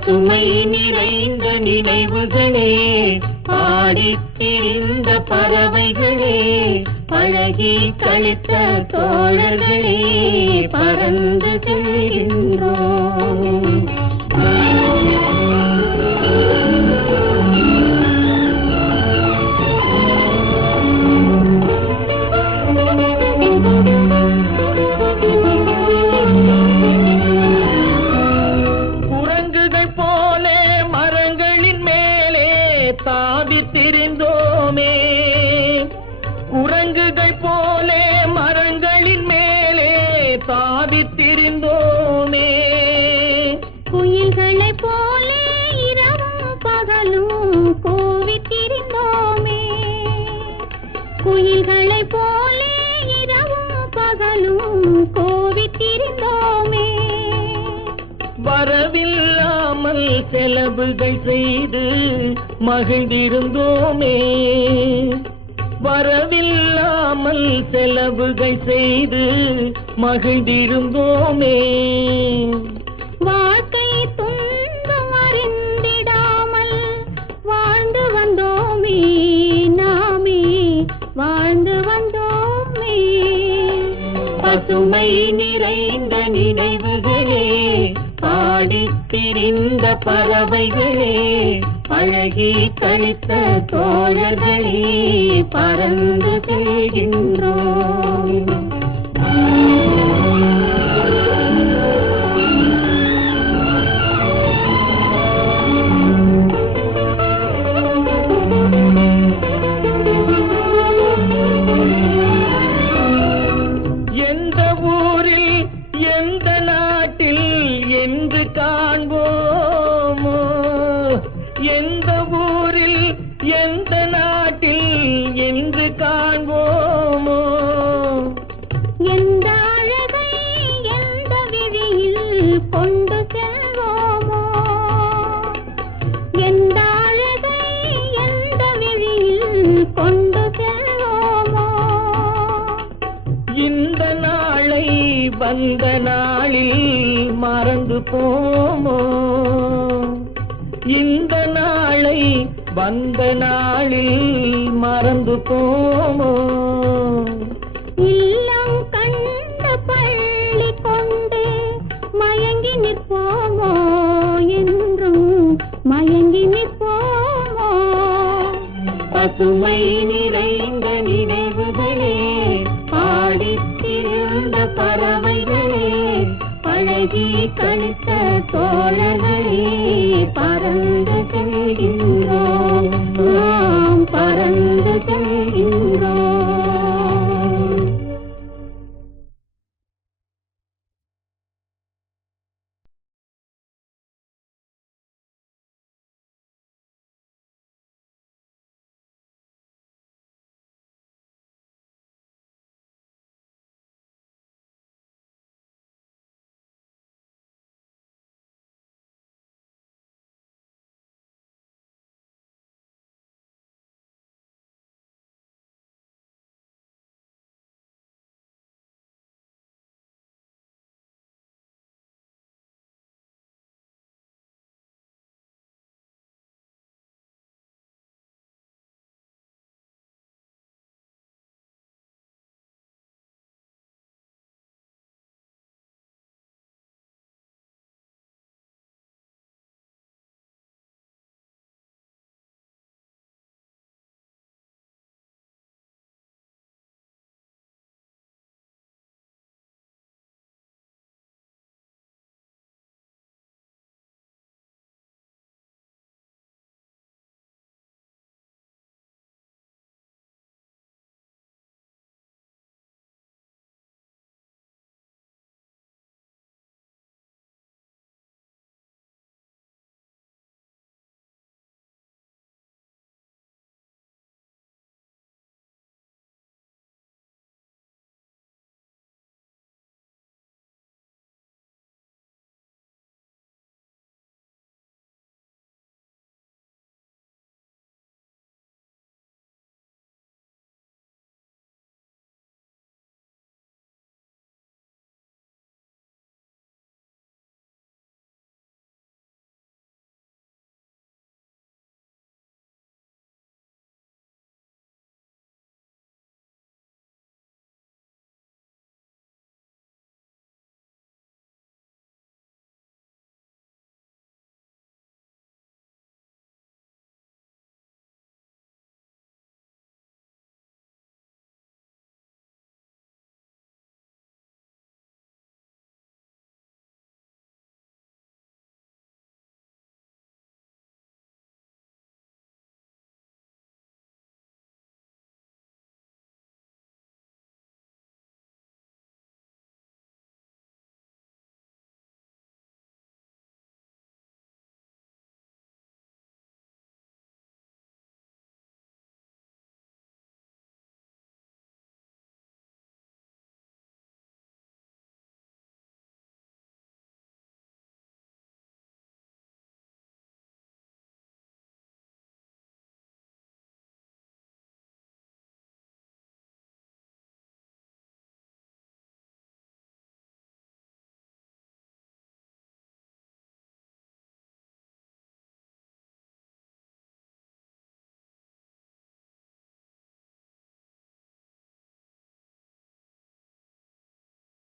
பசுமை நிறைந்த நினைவுகளே, பாடித் திரிந்த பறவைகளே, பழகி கழித்த தோழர்களே, பறந்து செல்கின்றோம். குரங்குகள் போல மரங்களின் மேலே தாவித் திரிந்தோமே, குரங்குகள் போல மரங்களின் மேலே தாவித் திரிந்தோமே. குயில்களைப் போல இரவும் பகலும் கூவித் திரிந்தோமே, குயில்களைப் போல இரவும் பகலும் கூவித் திரிந்தோமே. வரவில்லாமல் செலவுகள் செய்து மகிழ்ந்திருந்தோமே, வரவில்லாமல் செலவுகள் செய்து மகிழ்ந்திருந்தோமே. வாழ்க்கை துன்பம் அறிந்திடாமல் வாழ்ந்து வந்தோமே, நாமே வாழ்ந்து வந்தோமே. பசுமை நிறைந்த நினைவுகளே, பாடித் திரிந்த பறவைகளே, பழகி கழித்த தோழர்களே, பறந்து செல்கின்றோம். எந்த ஊரில் எந்த நாட்டில் என்று காண்போமோ, எந்த ஊரில் எந்த நாட்டில் என்று காண்போமோ. எந்த அழகை எந்த விழியில் கொண்டு செல்வோமோ, எந்த அழகை எந்த விழியில் கொண்டு செல்வோமோ. இந்த நாளை வந்த நாளில் மறந்து போமோ, இந்த நாளை வந்த நாளில் மறந்து போமோ. இல்லம் கண்ட பள்ளி கொண்டு மயங்கி நிற்போமோ, என்றும் மயங்கி நிற்போமோ. பசுமை நிறைந்த நினைவுகளே, பாடித் திரிந்த பறவைகளே, பழகி கழித்த தோழர்களே, பறந்து செல்கின்றோம்.